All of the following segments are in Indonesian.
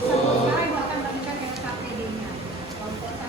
Sekarang Ibu akan bagikan SKPD-nya. Kelompok 1.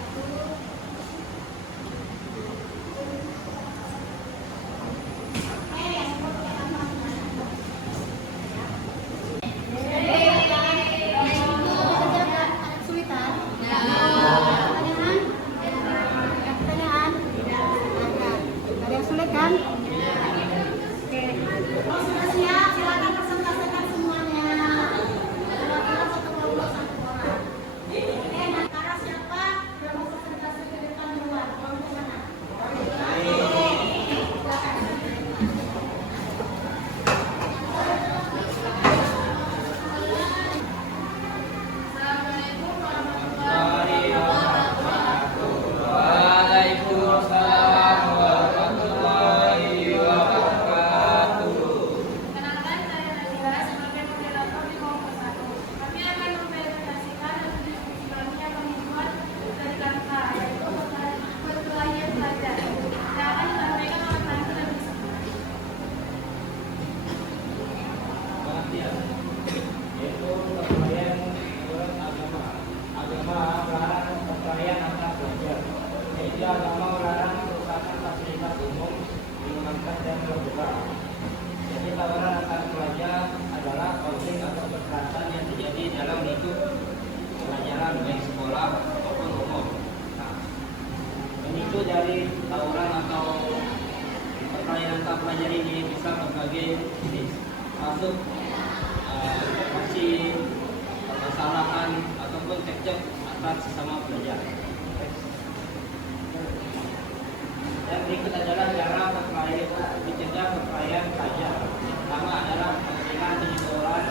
Dari tawuran atau perkelahian antar pelajar ini bisa berbagai jenis, masuk masih permasalahan ataupun cekcok antar sesama pelajar. Dan berikut adalah cara mencegah perkelahian pelajar. Pertama adalah memberikan penyuluhan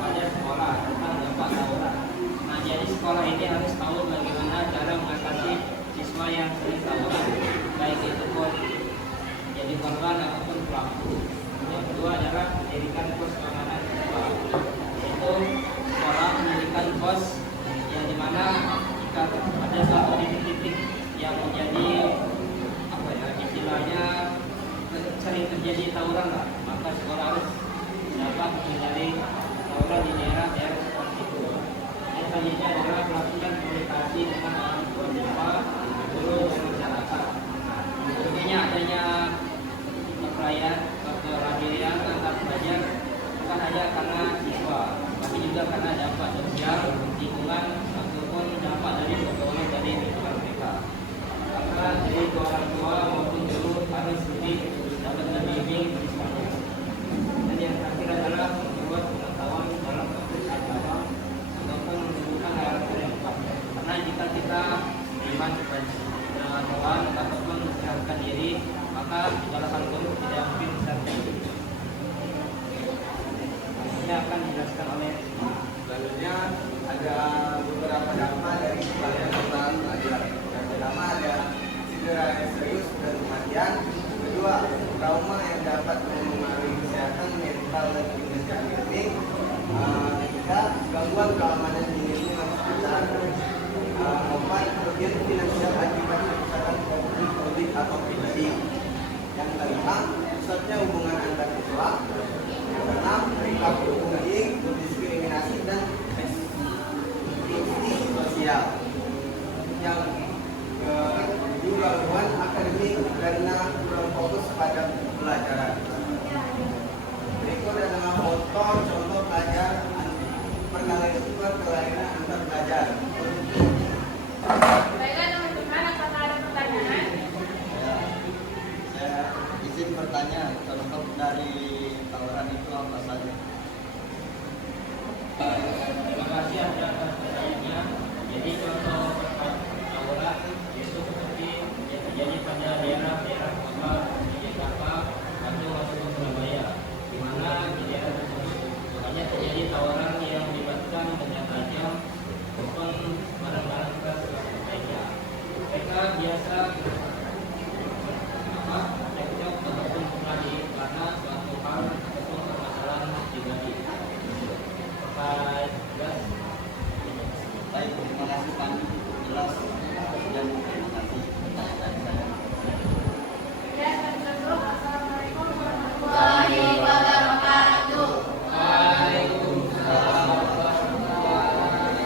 pada sekolah tentang dampak tawuran. Nah, jadi sekolah ini harus tahu bagaimana cara mengatasi siswa yang sering tawuran, baik itu jadi korban ataupun pelaku. Yang kedua adalah mendirikan pos keamanan siswa, yaitu sekolah mendirikan pos yang dimana jika ada suatu titik-titik yang menjadi istilahnya sering terjadi tawuran lah, maka sekolah harus dapat menghindari tawuran di daerah seperti itu. Yang selanjutnya adalah melakukan komunikasi dengan orang tua siswa, guru dan masyarakat. Tentunya adanya perkelahian antar pelajar bukan hanya karena siswa, tapi juga karena dampak sosial, lingkungan ataupun dampak dari pergaulan dari lingkungan mereka. Maka dari orang tua maupun guru harus lebih dapat membimbing siswanya. Dan yang terakhir adalah membuat pengetahuan dalam konteks agama ataupun menemukan hal yang tepat. Karena jika kita iman kepada Tuhan ataupun mensiapkan diri, maka segala hal buruk tidak mungkin terjadi. Ini akan dijelaskan oleh selanjutnya ada beberapa dampak dari perkelahian antar pelajar. Yang pertama ada cedera yang serius dan kematian. Kedua, trauma yang dapat mempengaruhi kesehatan mental dan kinerja akademik. Ketiga, gangguan keamanan di lingkungan sekitar. Keempat, kerugian finansial akibat kerusakan properti publik atau pribadi. Yang kelima, rusaknya hubungan antar siswa. Yang keenam, perilaku bullying, diskriminasi dan eksklusi sosial. Yang ketujuh, gangguan akademik karena kurang fokus pada pelajaran. Berikut adalah foto contoh pelajar perkelahian antar pelajar. Baiklah teman-teman, apakah ada pertanyaan? Saya izin bertanya, contoh dari tawuran itu apa saja? terima kasih atas pertanyaannya. Jadi contoh tawuran yaitu seperti yang terjadi pada daerah-daerah kota di Jakarta atau masuk Surabaya, di mana di daerah tersebut banyak terjadi tawuran yang melibatkan benda tajam maupun barang-barang keras lainnya. Mereka biasa cekcok ataupun berkelahi karena suatu hal ataupun permasalahan pribadi. Baik, terima kasih Pak. Jelas dan terima kasih pertanyaan saya. Ya, dan tentu Assalamualaikum warahmatullahi wabarakatuh. Waalaikumsalam warahmatullahi wabarakatuh.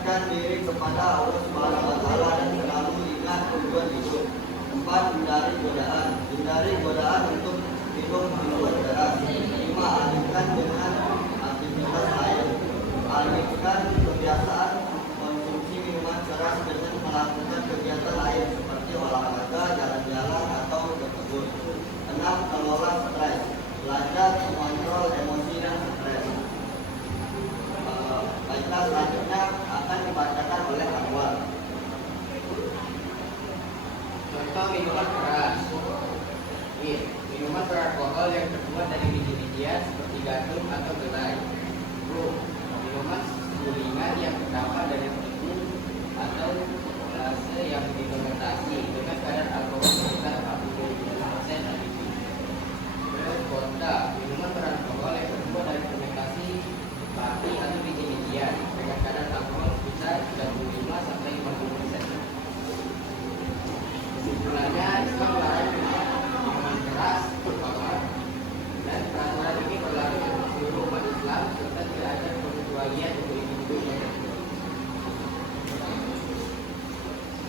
mendekatkan diri kepada Allah Subhanahu wa taala dan selalu ingat tujuan hidup. 4. Hindari godaan untuk minum minuman keras. 5. Alihkan dengan aktivitas lain. Alihkan kebiasaan konsumsi minuman keras dengan melakukan kegiatan lain seperti olahraga, jalan-jalan atau berkebun. 6. Kelola stres. Belajar mengontrol emosi dan stres. Baiklah, selanjutnya akan dibacakan oleh Anwar. Contoh minuman keras. Minuman beralkohol yang terbuat dari biji-bijian seperti gandum atau gelai. Rum. Minuman sulingan yang terdapat dari terigu atau lase yang difermentasi dengan kadar alkohol sekitar 42% ABV. Vodka. Minuman beralkohol yang terbuat dari fermentasi pati atau biji-bijian dengan kadar alkohol sekitar 35 sampai 50%. Kesimpulannya, Islam melarang minuman keras beralkohol dan peraturan ini berlaku untuk seluruh umat Islam serta tidak ada pengecualian untuk individu tertentu.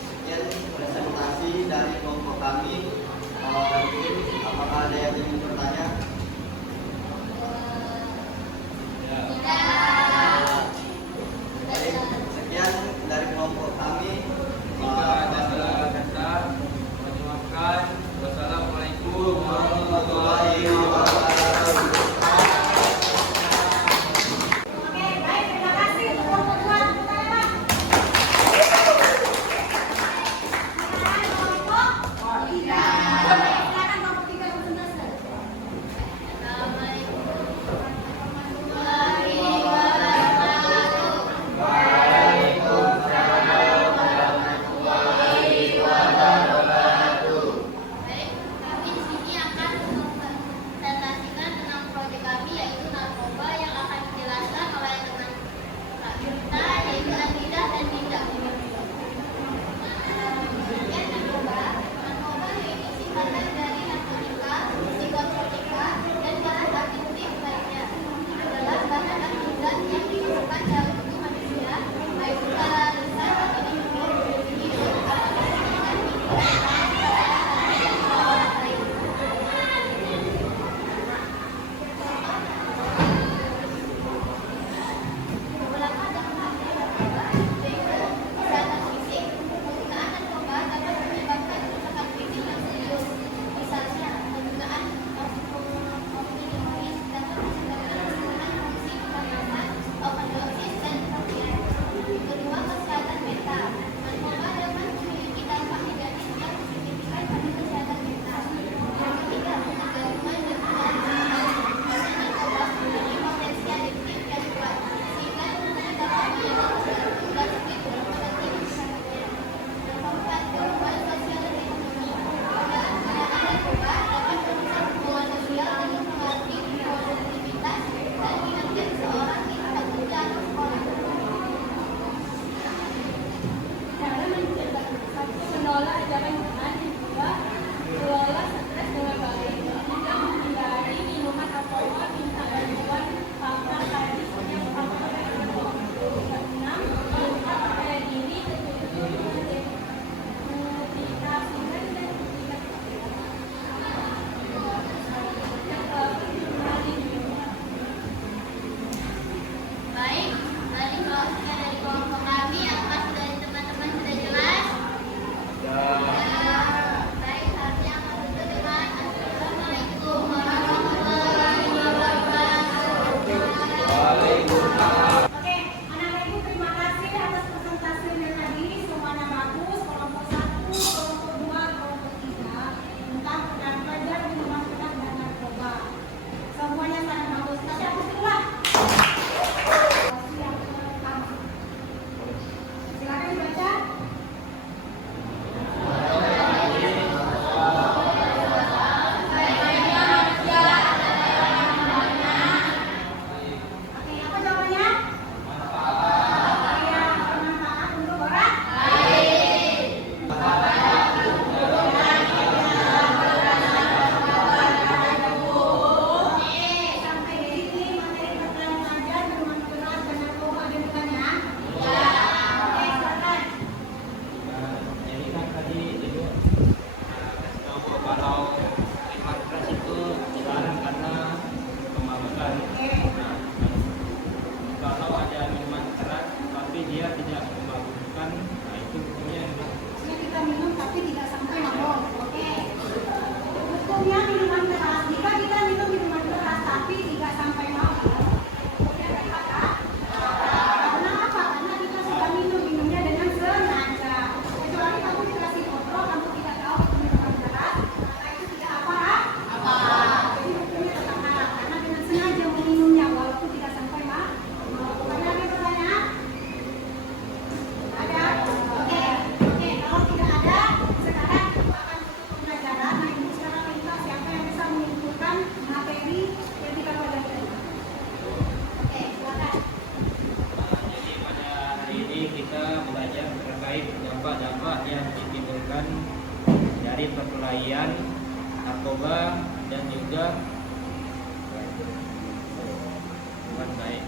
Sekian presentasi dari kelompok kami. Mungkin apakah ada yang ingin bertanya? Baik, sekian dari kelompok kami. Jika ada salah kata, mohon dimaafkan. Wassalamualaikum warahmatullahi wabarakatuh. Oke, baik, terima kasih untuk kelompok dan dari perkelahian, narkoba, dan juga bukan baik.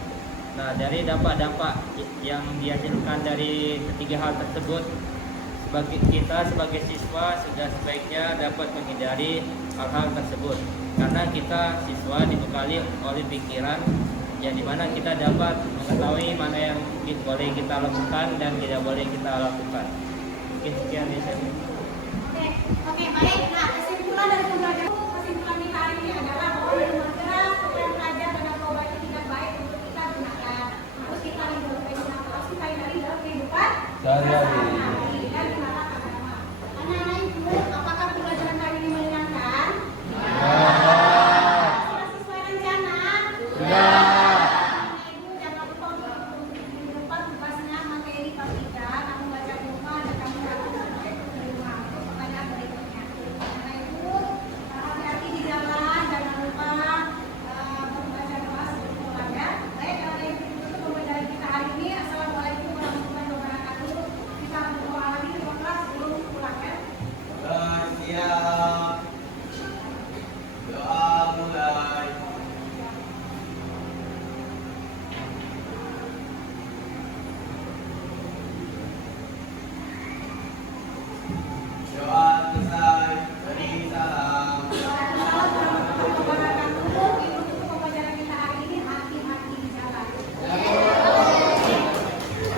Nah, dari dampak-dampak yang dihasilkan dari ketiga hal tersebut, kita sebagai siswa sudah sebaiknya dapat menghindari hal-hal tersebut, karena kita siswa dibekali oleh pikiran yang dimana kita dapat mengetahui mana yang boleh kita lakukan dan tidak boleh kita lakukan. Mungkin sekian ya.